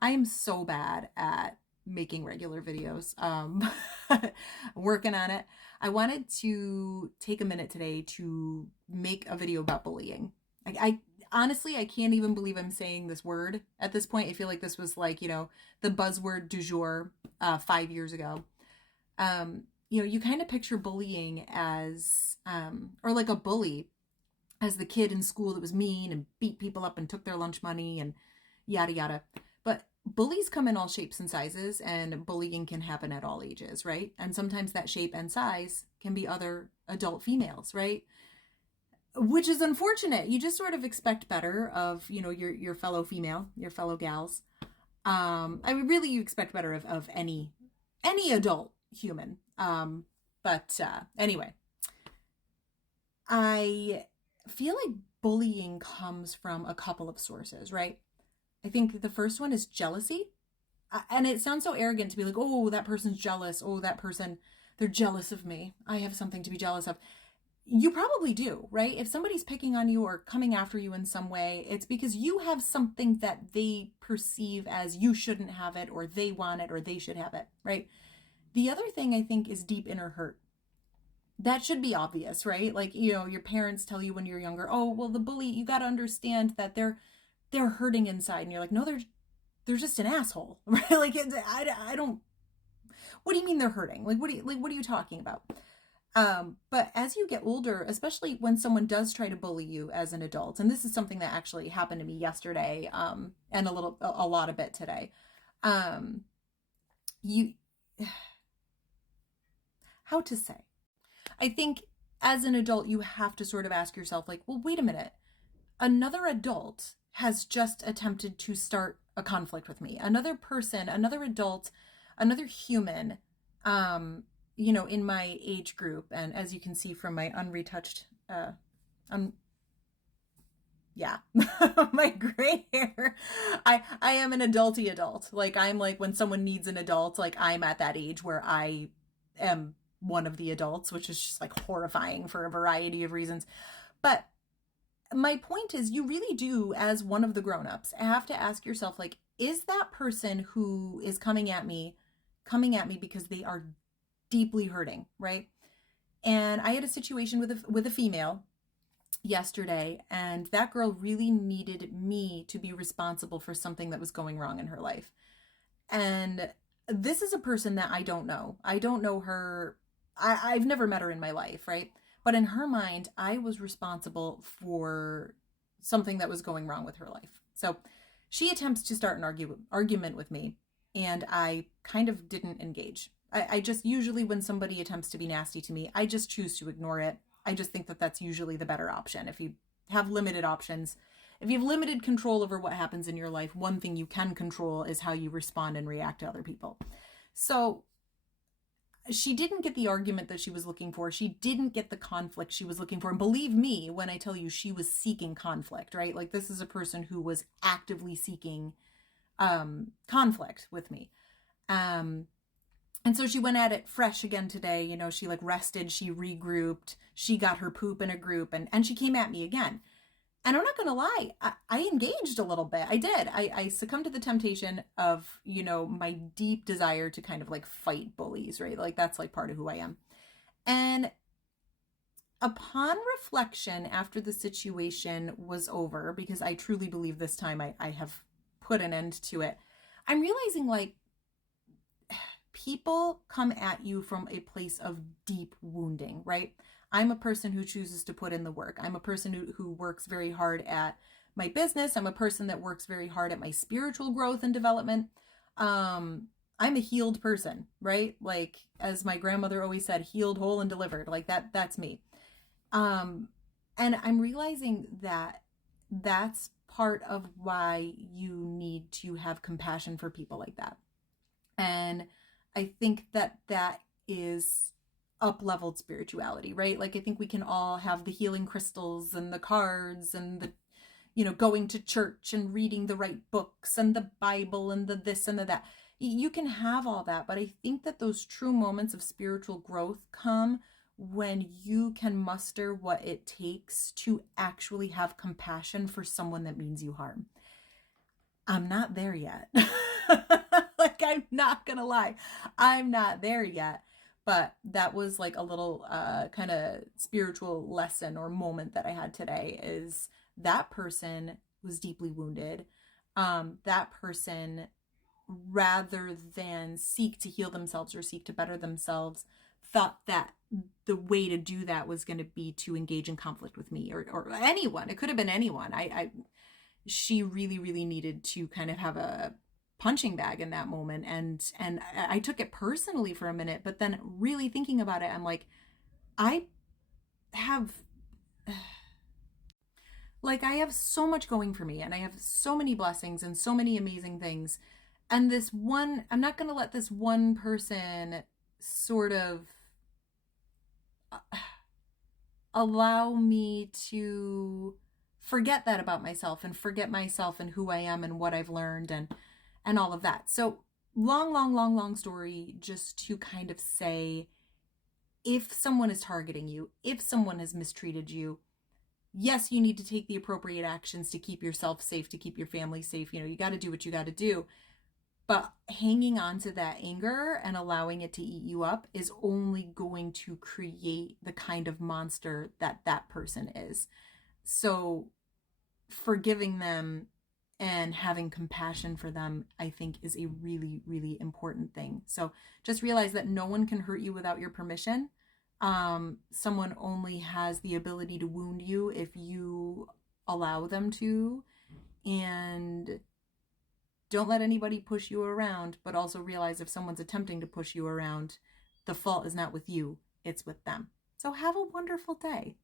I am so bad at making regular videos. Working on it. I wanted to take a minute today to make a video about bullying. I honestly, I can't even believe I'm saying this word at this point. I feel like this was like, the buzzword du jour 5 years ago. You kind of picture bullying as, or like a bully as the kid in school that was mean and beat people up and took their lunch money and yada yada. But bullies come in all shapes and sizes, and bullying can happen at all ages, right? And sometimes that shape and size can be other adult females, right? Which is unfortunate. You just sort of expect better of, your fellow female, your fellow gals. I mean, really, you expect better of any adult human. But anyway, I feel like bullying comes from a couple of sources, right? I think the first one is jealousy. And it sounds so arrogant to be like, oh, that person's jealous. Oh, that person, they're jealous of me. I have something to be jealous of. You probably do, right? If somebody's picking on you or coming after you in some way, it's because you have something that they perceive as you shouldn't have it, or they want it, or they should have it, right? The other thing I think is deep inner hurt. That should be obvious, right? Like, your parents tell you when you're younger, oh, well, the bully, you got to understand that they're hurting inside. And you're like, no, they're just an asshole, right? Like, I don't, what do you mean they're hurting? Like, what are you talking about? But as you get older, especially when someone does try to bully you as an adult, and this is something that actually happened to me yesterday, and a lot of it today, you, how to say, I think as an adult, you have to sort of ask yourself, like, well, wait a minute. Another adult has just attempted to start a conflict with me. Another person, another adult, another human, in my age group. And as you can see from my unretouched, yeah, my gray hair, I am an adulty adult. Like, I'm like, when someone needs an adult, like, I'm at that age where I am one of the adults, which is just like horrifying for a variety of reasons. But my point is, you really do, as one of the grown-ups, have to ask yourself, like, is that person who is coming at me because they are deeply hurting, right? And I had a situation with a female yesterday, and that girl really needed me to be responsible for something that was going wrong in her life. And this is a person that I don't know. I don't know her. I've never met her in my life, right? But in her mind, I was responsible for something that was going wrong with her life. So she attempts to start an argument with me, and I kind of didn't engage. I just, usually when somebody attempts to be nasty to me, I just choose to ignore it. I just think that that's usually the better option. If you have limited options, if you have limited control over what happens in your life, one thing you can control is how you respond and react to other people. So she didn't get the argument that she was looking for. She didn't get the conflict she was looking for. And believe me when I tell you, she was seeking conflict, right? Like, this is a person who was actively seeking conflict with me. And so she went at it fresh again today. She like rested, she regrouped, she got her poop in a group, and she came at me again. And I'm not going to lie, I engaged a little bit. I did. I succumbed to the temptation of, my deep desire to kind of like fight bullies, right? Like, that's like part of who I am. And upon reflection, after the situation was over, because I truly believe this time I have put an end to it, I'm realizing, like, people come at you from a place of deep wounding, right? I'm a person who chooses to put in the work. I'm a person who works very hard at my business. I'm a person that works very hard at my spiritual growth and development. I'm a healed person, right? Like, as my grandmother always said, healed, whole, and delivered. Like, that's me. And I'm realizing that that's part of why you need to have compassion for people like that. And I think that is up-leveled spirituality, right? Like, I think we can all have the healing crystals and the cards and the, going to church and reading the right books and the Bible and the this and the that. You can have all that, but I think that those true moments of spiritual growth come when you can muster what it takes to actually have compassion for someone that means you harm. I'm not there yet. Like, I'm not gonna lie, I'm not there yet. But that was like a little kind of spiritual lesson or moment that I had today, is that person was deeply wounded. That person, rather than seek to heal themselves or seek to better themselves, thought that the way to do that was going to be to engage in conflict with me, or anyone. It could have been anyone. She really, really needed to kind of have a punching bag in that moment. And I took it personally for a minute, but then really thinking about it, I'm like, I have I have so much going for me, and I have so many blessings and so many amazing things. And this one, I'm not going to let this one person sort of allow me to forget that about myself, and forget myself and who I am and what I've learned, and all of that. So long story, just to kind of say, if someone is targeting you, if someone has mistreated you, yes, you need to take the appropriate actions to keep yourself safe, to keep your family safe. You know, you got to do what you got to do. But hanging on to that anger and allowing it to eat you up is only going to create the kind of monster that that person is. So forgiving them and having compassion for them, I think, is a really, really important thing. So just realize that no one can hurt you without your permission. Someone only has the ability to wound you if you allow them to. And don't let anybody push you around, but also realize if someone's attempting to push you around, the fault is not with you, it's with them. So have a wonderful day.